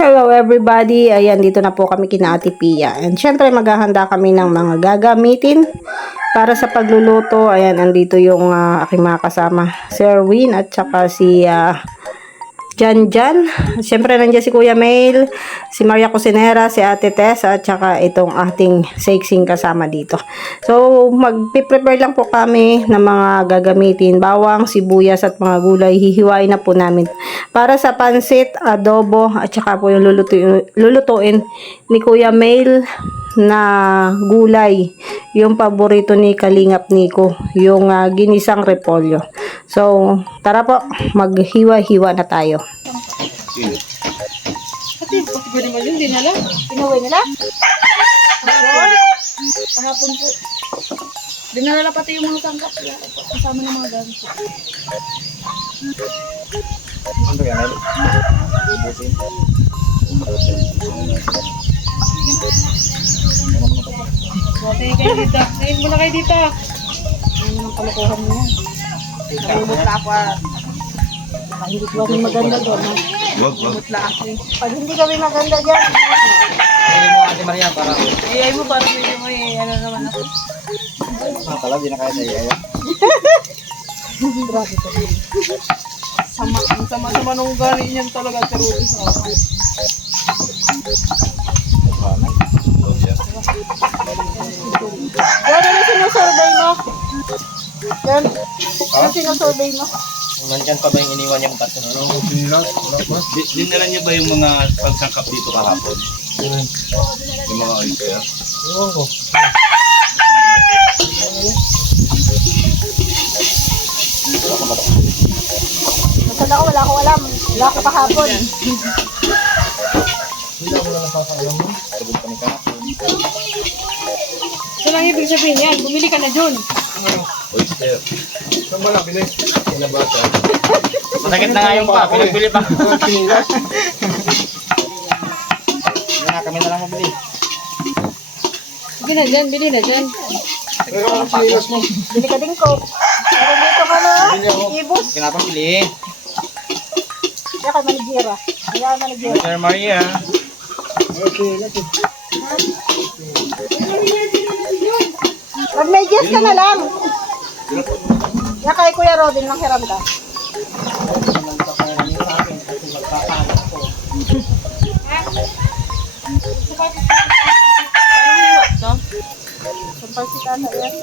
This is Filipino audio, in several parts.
Hello everybody, ayan dito na po kami kina Ate Pia. And syempre maghahanda kami ng mga gagamitin para sa pagluluto. Ayan, andito yung aking mga kasama, Sir Win at saka si Jan. Syempre nandiyan si Kuya Mail, si Maria Cusinera, si Ate Tess at saka itong ating sexing kasama dito. So magpe-prepare lang po kami ng mga gagamitin, bawang, sibuyas at mga gulay. Hihiwain na po namin para sa pansit, adobo at saka po yung lulutuin ni Kuya Mail na gulay, yung paborito ni Kalingap Nico, yung ginisang repolyo. So tara po, maghiwa-hiwa na tayo. Ate, bakit ba naman yun? Dinala? Pinaway nila? Kahapon po. Dinala pati yung mga sangkap. Kasama ng mga gamit. Ano yan? Buti kayo dito. Ngayon muna kayo dito. Ano naman kalokohan mo yan? Namumutla ako. Hindi ko kami maganda doon. Wag. Namumutla ako. Pag hindi kami maganda dyan, Ay mo Ate Maria para Ay mo parang medyo may ano naman ako. matala di na kaya sa iya. Grabe ka. Ang sama nung ugali niyan talaga si Rudy sa akin. yan ano sinusurvey mo? Yan, ano sinusurvey mo? Nandyan pa ba yung iniwan niyang pato? Dinala niya ba yung mga pagsangkap dito kahapon? Yung mga oil kaya? Ewan ko. Masala ko, wala ko alam. Wala ko kahapon. Hindi ako na nakakaalam mo. Sagot pa ni kahapon. So lang ibig sabihin yan, bumili ka na dun. Oyster. Saan ba nabili? Kinabasa. Masakit na nga yung pa, pinagbili pa. Hindi na kami na lang mabili. Sige na dyan, bili na dyan. Pero ang sinilas mo. Bili ka din ko. Pero dito ka na, Bili ako. ibos. Kinapang bili. Kaya kay managira. Kaya managira. Sir Maria. Pag may guess ka na lang. Kaya kay Kuya Robin lang hiram ka. Sampalsitan na yan.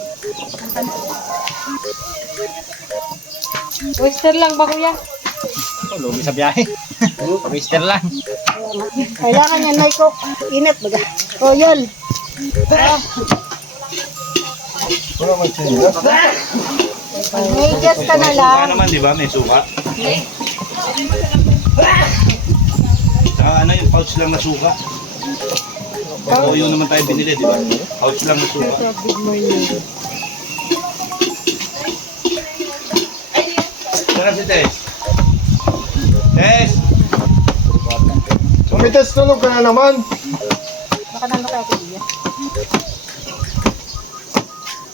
Oyster lang ba kuya? Lugi sa biyahe. Mister lang. Kailangan yan may cook. Init baga. Royal. Wala man sinilas. Pag may guess ka na lang. Suka naman, di ba? May suka. Saka ano yung pouch lang na suka. Pag-oyo naman tayo binili, di ba? Pouch lang na suka. Sarap si Tess. Tess! Umitas tulog ka na naman. Baka nando kaya kuya.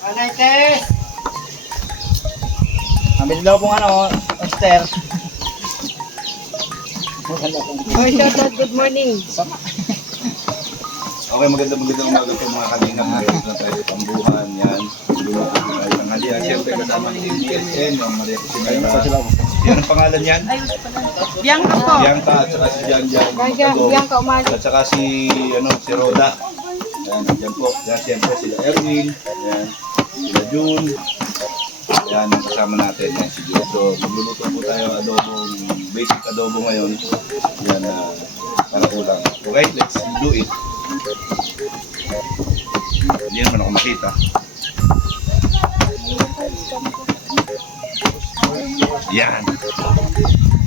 Anay Tess! Nabili daw pong oyster. Oh, shout out, good morning. Okay, magandang umaga po mga kalingap. Meron na tayo sa tambuhan. Yan. Luluto po tayo ng halian. Siyempre kasama ni BSN, yung Maria Cusinera. Yan ang pangalan yan? Bianca po. Bianca at saka si Jan. Bianca Umali. At saka si Roda. Yan, nandiyan po. Yan, siyempre sila Erwin. Yan, sila June. Yan, ang kasama natin. Yan, si June. So, magluluto po tayo adobong, basic adobo ngayon. Yan, para ulang. Okay, let's do it. Hindi naman ako makita. Yan.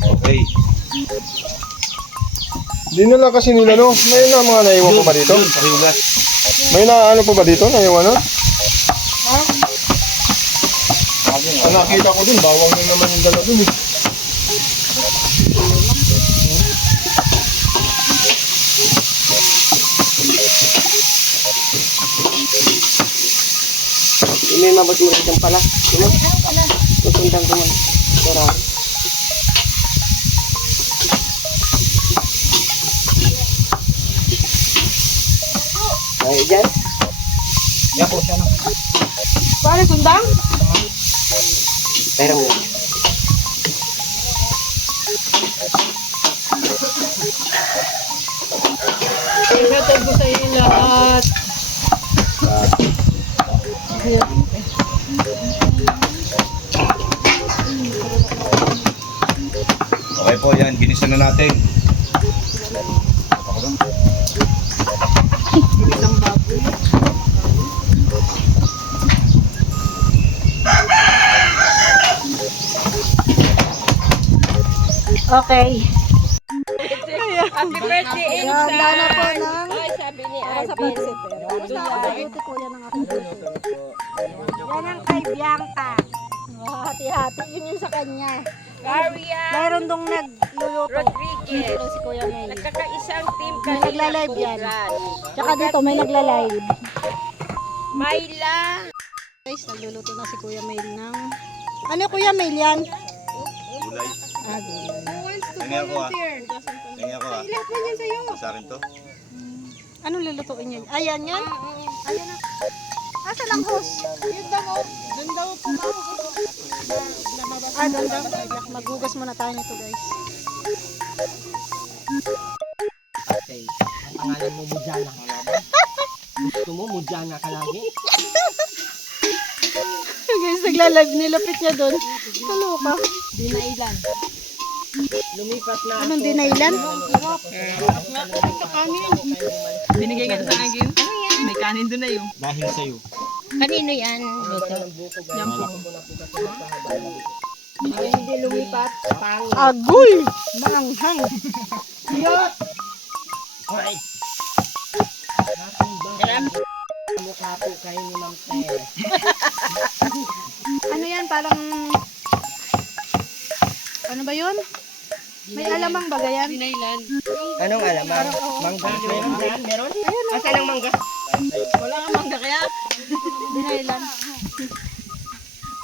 Okay. Di na lang kasi nila, no? May na mga naiwan pa ba dito? Yun, pakiugat. May na ano pa ba dito? Naiwan, no? Ang nakita ko din, bawang na naman yung dala dun, eh. May mabasuran kang pala. Susundan ko man. Pero Yan po siya, no? Pare, sundang? Pero, Shoutout ko sa inyo lahat. Okay po, yan. Ginisa na natin. Okay. Happy birthday, Insan! Ganda na po ng Ay, sabi ni para sa Arvin. pagsipero. Basta ako beauty ko yan ang aking beauty. Yan ang kay Bianca. Hati-hati, yun yung sa kanya. Marian Mayroon dong nagluluto. Rodriguez. Ito si Kuya Mel. Nagkakaisang team May kanina. nagla-live yan. Congrats. Tsaka dito may nagla-live. Myla. Guys, nagluluto na si Kuya Mel ng... Ano Kuya Mel yan? Gulay. Ah, gulay. Tingnan ako ah. Tingnan ako ah. Ilan po yan sa'yo? Sa akin to? Anong lulutuin niya? Ayan yan? Ayan na. Asan ang host? Yun daw oh. Doon daw po Ah, doon daw. Maghugas muna tayo nito guys. okay. Ang pangalan mo, Mujana. Gusto mo, Mujana ka lagi? Guys, nagla-live nilapit niya doon. Kaloka. Dinailan. Lumipat na Anong dinailan? Binigay ka sa akin. May kanin doon na yun. Dahil sa'yo. Kanino yan? Yan po. Hindi lumipat. Pangit. Agoy! Manghang. Okay. Natin ba? Mukha po kayo ni Ma'am Ter. Ano yan? Parang... Ano ba yun? May alamang baga yan? Dinailan. Anong alamang? Mangga? Meron dyan? Meron? Asan ang mangga? Wala kang mangga kaya? Dinailan.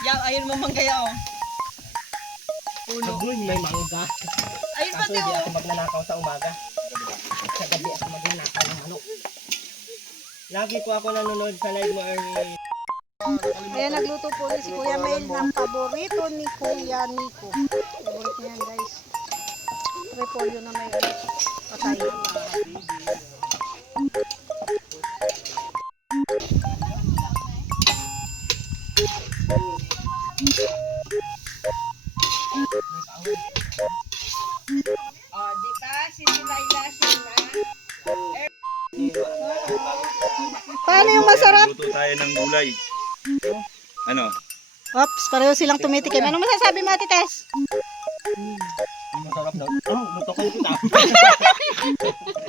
Yaw, ayun mo manggaya oh. Agoy, may mangga. Ayun Kaso hindi ako magnanakaw sa umaga. Sa gabi ako magnanakaw ng manok. Lagi ko ako nanonood sa live mo, Ernie. Ayan, nagluto po ni si Kuya Mel ng paborito ni Kuya Nico. Paborito niyan guys. Repolyo na may patay. Oh, di ba? Si Laila na. Paano yung masarap? Luto tayo ng gulay. Ano? Ops, pareho silang tumitikim. Ano masasabi mo, Ate Tess? Masarap daw. Oh, luto kayo kita.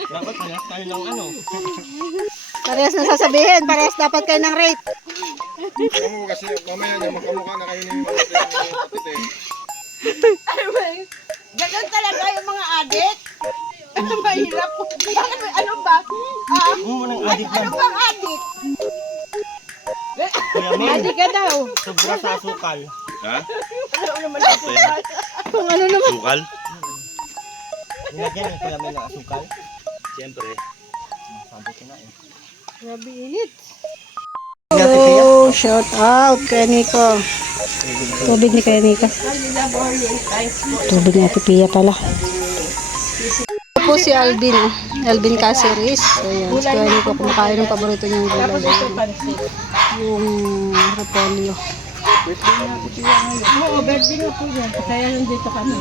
Dapat pala tayo ng ano. Parehas na sasabihin. Parehas dapat kayo ng rate. Oo, kasi mamaya niya magkamukha na kayo ni Kapite. Ganun talaga yung mga adik. Mahirap po. Bakit may ano ba? Mo nang adik Ano lang. bang adik? Kuya Mel, Adik ka daw. sobra sa asukal. Ha? Ano naman ako? Kung ano naman. Sukal? Nilagyan ng Kuya Mel ng asukal. Siyempre. Sabi ko na eh. Grabe init. Hello, shout out kay Nico. Tubig ni kay Nico. Tubig ni Ate Pia pala. Ito po si Alvin. Alvin Caceres. Ayan, si Kuya Nico kumakain ng paborito niyang gulay. Yung repolyo. Oo, birthday nga po yan. Kaya nandito kami.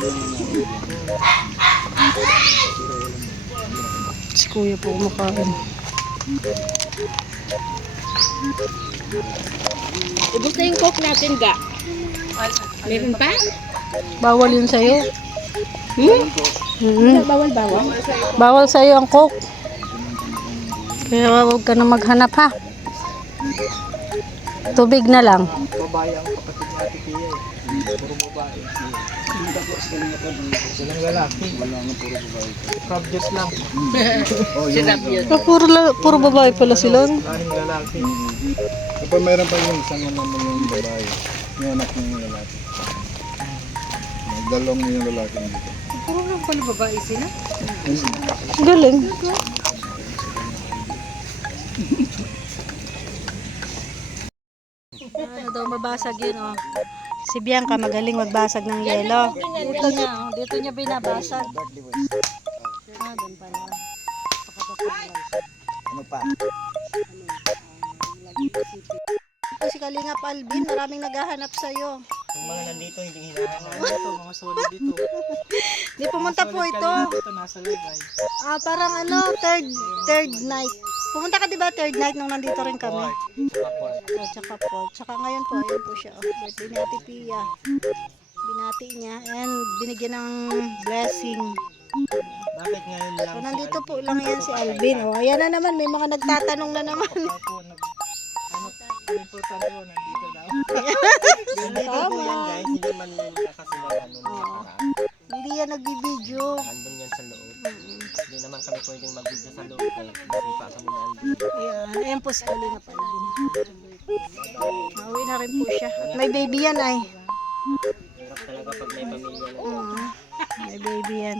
Si Kuya po kumakain. Ubus na yung coke natin, ga. Meron pa? Bawal yun sa'yo. Hmm? Bawal. Bawal sa'yo ang coke. Kaya huwag ka na maghanap ha. Tubig na lang. Silang lalaki. Wala nga puro babae. Probjus lang. Puro babae pala sila. Lahing lalaki. Kapag mayroon pa yung isang naman yung babae, yung anak niya yung lalaki. Nagdalong niya yung lalaki dito. Puro lang pala babae sila. Galing. mabasag yun, oh. Si Bianca magaling magbasag ng yelo. Dito niya, oh. Dito niya binabasag. Ah, doon pala. Ano pa? Ito si Kalingap Alvin, maraming naghahanap sa'yo. Yung mga nandito, hindi hinahanap. Mga solid dito. Di pumunta po ito. Ito nasa libay. Ah, parang ano, third night. Pumunta ka 'di ba third night nung nandito rin kami? Oh, tsaka po. Tsaka ngayon po, ayun po siya. Oh, birthday ni Ate Pia. Binati niya and binigyan ng blessing. Bakit ngayon lang? So, nandito po lang yan si Alvin. Oh, ayan na naman, may mga nagtatanong na naman. Importante po, nandito daw. Nandito po yan guys, hindi man nila kasi ano Hindi yan nagbibideo. nandun yan sa loob. Hindi naman kami pwedeng mag-video sa loob eh. Kasi pa kami ni Alvin. Ayan, ayan po si Kalingap Alvin. Nauwi na rin po siya. At may baby yan ay. Hirap talaga pag may pamilya na. May baby yan.